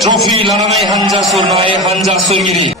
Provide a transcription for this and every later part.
트로피 라나나의 한자솔 나의 한자솔끼리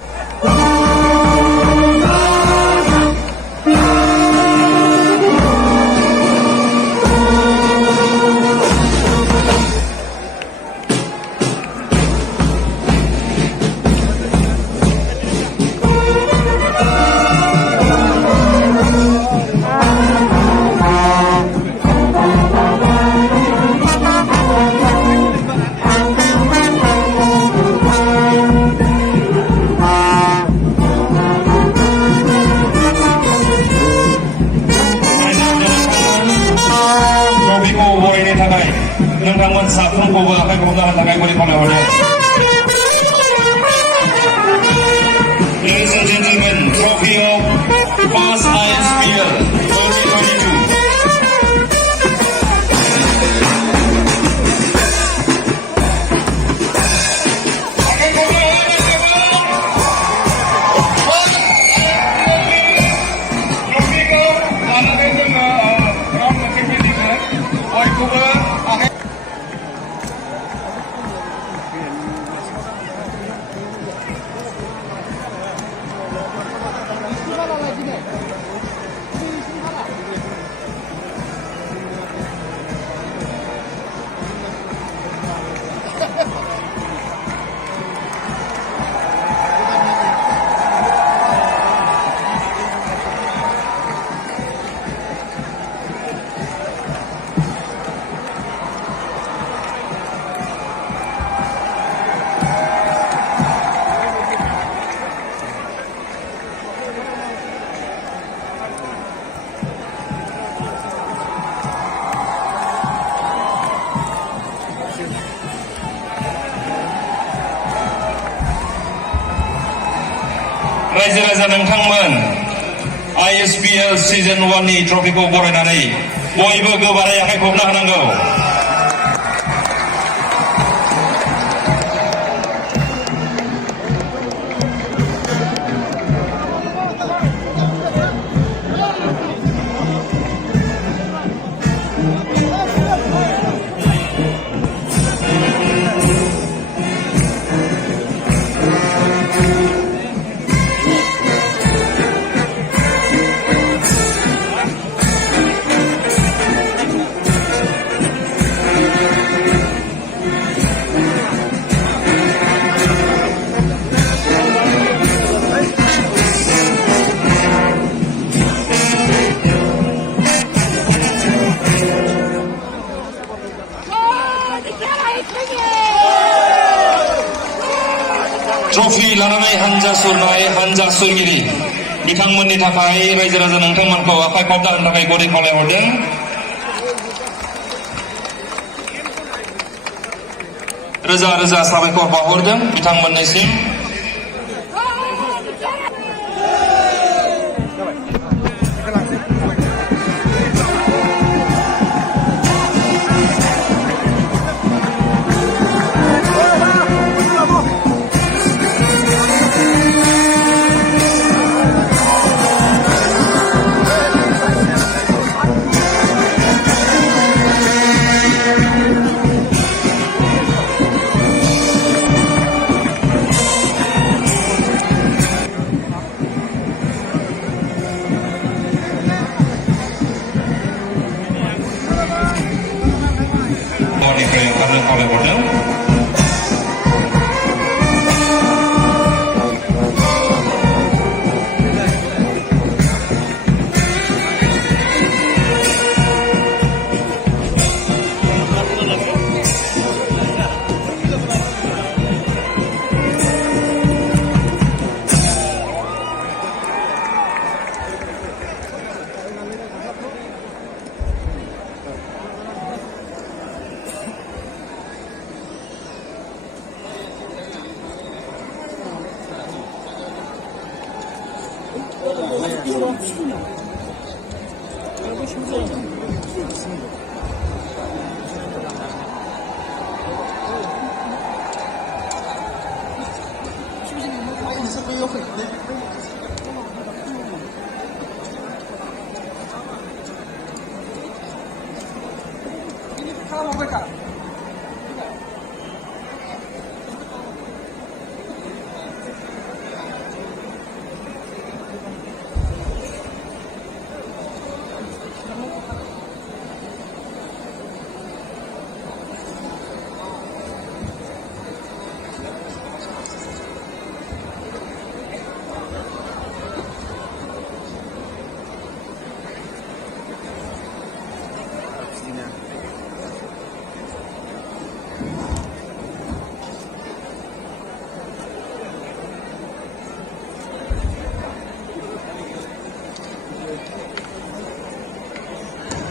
nangtangon sa akong ko ba kay kumagahan tagay ko rin pala. Ladies and gentlemen, trophy of Pass Ispl 2022. रायजो-राजा नोंथांमोन ISPL Season 1नि ट्रफिखौ बरायनानै बयबो गोबारै आखाइ खबना होनांगौ। Trophy लानानै हानजासुर नाय हानजासुरगिरि बिथांमोननि थाखाय रायजो-राजा नोंथांमोनखौ आखाइ खबना होनो थाखाय गुरै खावलायहरदों। रोजा रोजा साबायखर बावहरदों बिथांमोननिसिम।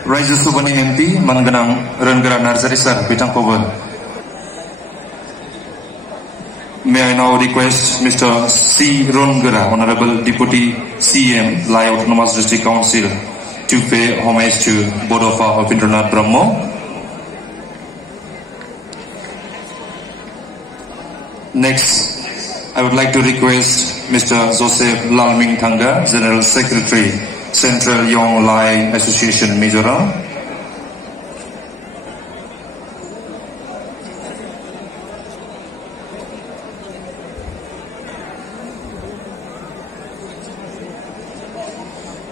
Raja Subani MP Mangganang Renggara Narsari Sir Bitangkoba. May I now request Mr. C. Rongara, Honorable Deputy CM, Lai Autonomous District Council, to pay homage to Bodofa of Indranath Brahmo. Next, I would like to request Mr. Joseph Lalming Thanga, General Secretary, Central Young Lai Association, Mizoram.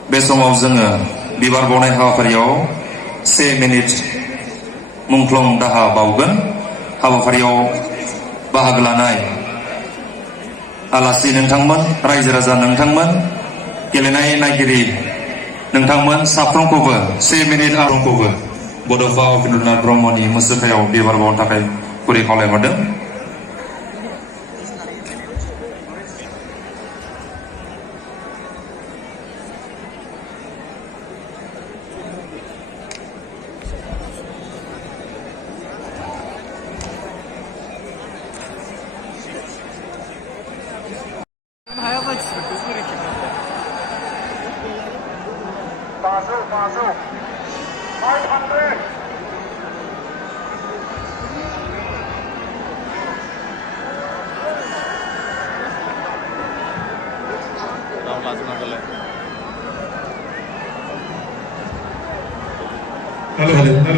Bे समाव जोङो बिबार बावनाय हाबाफारियाव 1 minute मुंख्लं दाहा बावगोन। हाबाफारियाव बाहागो लानाय आलासि नोंथांमोन, रायजो राजा नोंथांमोन, गेलेनाय नायगिरि नोंथांमोन साफ्रोमखौबो 1 मिनिट आरंखौबो बड'फा उपेन्द्रनाथ ब्रह्मनि मुसुखायाव बिबार बावनो थाखाय गुरै खावलायहरदों। Masuk. 500.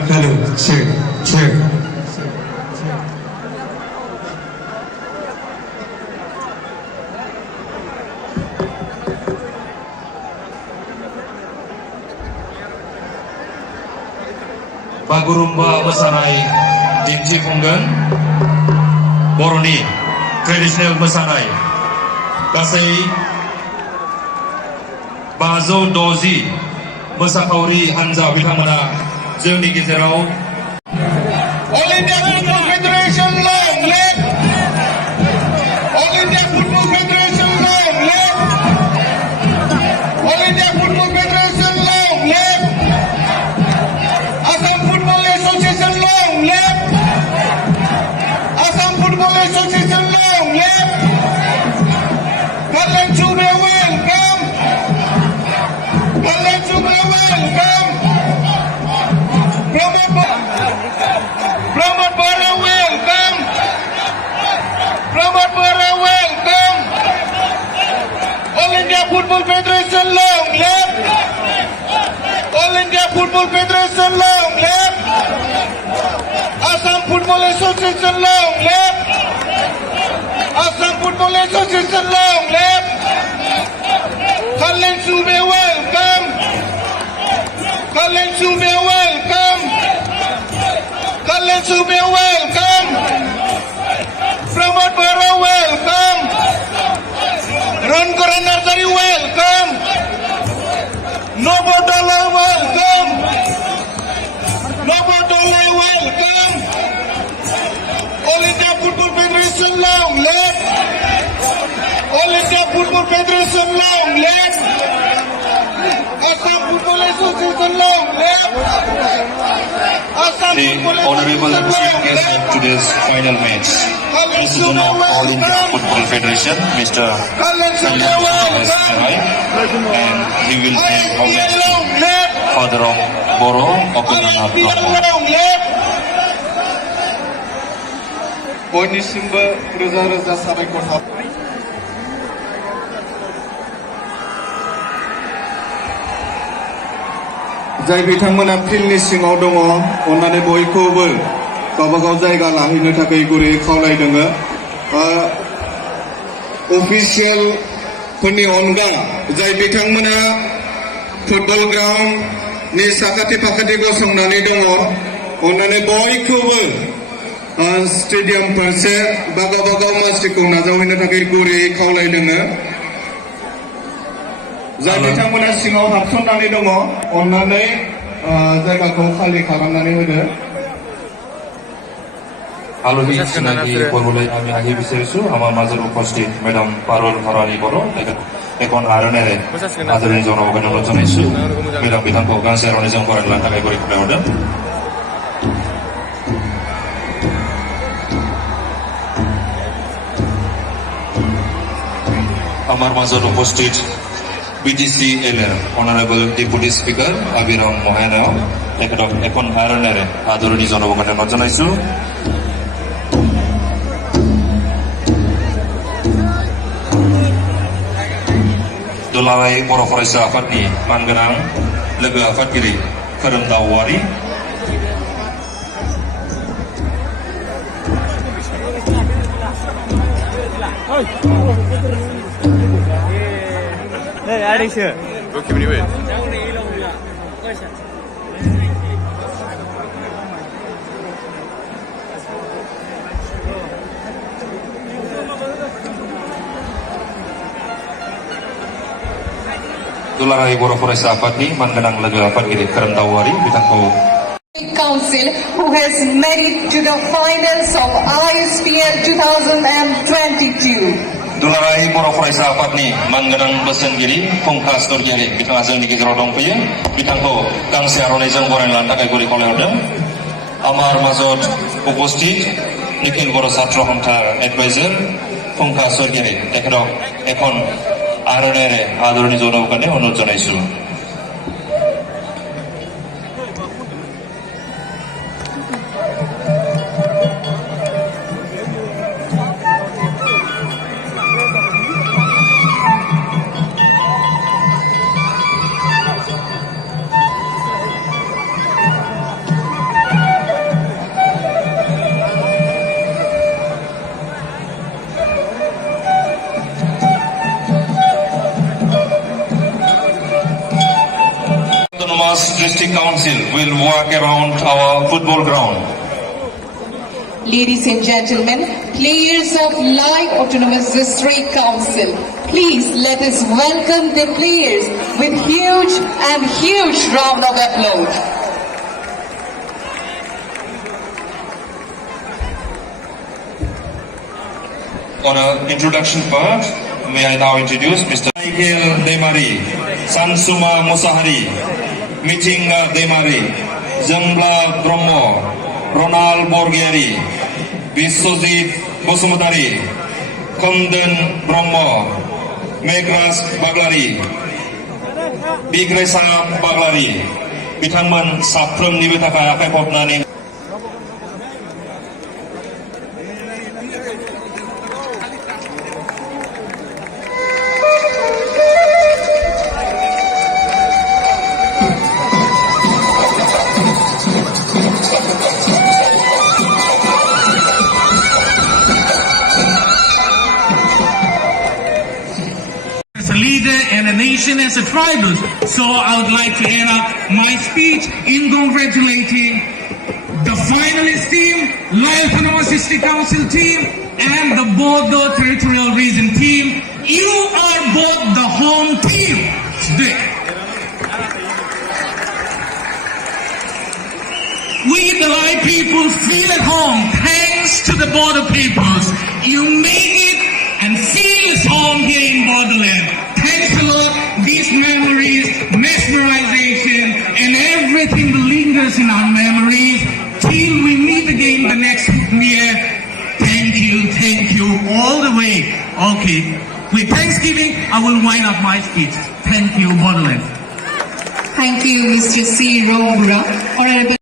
Hello, check. Bagurumba mosaनाय दिन्थिफुंगोन। बर'नि ट्रेडिशनेल मोसानाय गासै 560 मोसाखावरि हानजा बिथांमोना जोंनि गेजेराव All India Football Federation long leg. All India Football Federation long leg. All India Football Federation long leg. Assam Football Association long leg. Assam Football Association long leg. Kalyan Chube welcome. Kalyan Chube welcome. Pramod Bora welcome. Pramod Bora welcome. All India Football Federation long left. All India Football Federation long left. Assam Football Association long left. Assam Football Association long left. Kalyan Chube welcome. Kalyan Chube welcome. Kalyan Chube welcome. Pramod Bora welcome. Ronkora Nursery welcome. Nobodala welcome. Nobodala welcome. All India Football Federation long left. All India Football Federation long left. Assam Football Association long left. Assam the Football honorable Association chief long guest left. of today's final match, President of All India Football Federation, Mr. Kalyan Chube welcome. and he will pay homage to long left. Father of Boro, Upendranath Brahmo. long left. बयनिसिमबो रोजा रोजा साबायखर थाबाय। जाय बिथांमोना फिल्डनि सिङाव दङ अन्नानै बयखौबो गावबागाव जायगा लाहैनो थाखाय गुरै खावलायदों अफिसियेलफोरनि अनगा जाय बिथांमोना फुटबल ग्राउन्डनि साखाथि फाखाथि गसंनानै दङ अन्नानै बयखौबो स्टेडियाम फारसे बा गावबागाव मासिखौ नाजावहैनो थाखाय गुरै खावलायदों जाय बिथांमोना सिङाव हाबसननानै दङ अन्नानै जायगाखौ खालि खालामनानै होदो আলহী চিনাকি কৰিবলৈ আমি আহি বিচাৰিছো আমাৰ মাজত উপস্থিত মেডাম পাৰুল ভৰালী বড়ো এখন আৰণেৰে আদৰণি জনাব কাৰণে অনুৰোধ জনাইছো মেডাম বিধানখौ গাंसे आर'नाइजों बरायनो थाखाय गुरै खावलायहरदों আমাৰ মাজত উপস্থিত BTC LR Honorable Deputy Speaker Abiram Mohana তেখেতক এখন আৰণেৰে আদৰণি জনাব কাৰণে অনুৰোধ জনাইছো दुलाराय बर' फरायसा आफादनि मानगोनां लोगो आफादगिरि खोरोमदाव औवारि दुलाराय बर' फरायसा आफादनि मानगोनां लोगो आफादगिरि खोरोमदाव औवारि बिथांखौ Council who has made it to the finals of Ispl 2022. दुलाराय बर' फरायसा आफादनि मानगोनां बोसोनगिरि फुंखा सरगियारि बिथाङा जोंनि गेजेराव दंफैयो बिथांखौ गांसे आर'नाइजों बरायनो लानो थाखाय गुरै खावलायहरदों आमार মাজত उपस्थित निखिल बर' ছাত্র সন্থাৰ এডভাইজাৰ फुंखा सरगियारि তেখেতক এখন আৰণেৰে আদৰণি জনাব কাৰণে অনুৰোধ জনাইছো District Council will walk around our football ground. Ladies and gentlemen, players of Live Autonomous District Council, please let us welcome the players with huge round of applause. On an introduction part, may I now introduce Mr. Michael Demari, Sansuma Musahari, Mitinga Demari, Jambla Bromo, Ronald Borgiari, Biswajit Bosumotari, Komden Bromo, Megras Baglari, Bigresa Baglari, बिथांमोन साफ्रोमनिबो थाखाय आखाइ खबनानै and a nation as a tribal. So I would like to end up my speech in congratulating the finalist team, Loyal Autonomous District Council team, and the Bodo Territorial Region team. You are both the home team today. We, the Lai people, feel at home thanks to the Bodo peoples. You make it and feel at home here in Borderland. Thanks a lot. These memories, mesmerization, and everything that lingers in our memories till we meet again the next year. Thank you all the way. Okay, with Thanksgiving, I will wind up my speech. Thank you, Borderland. Thank you, Mr. C. Rombura.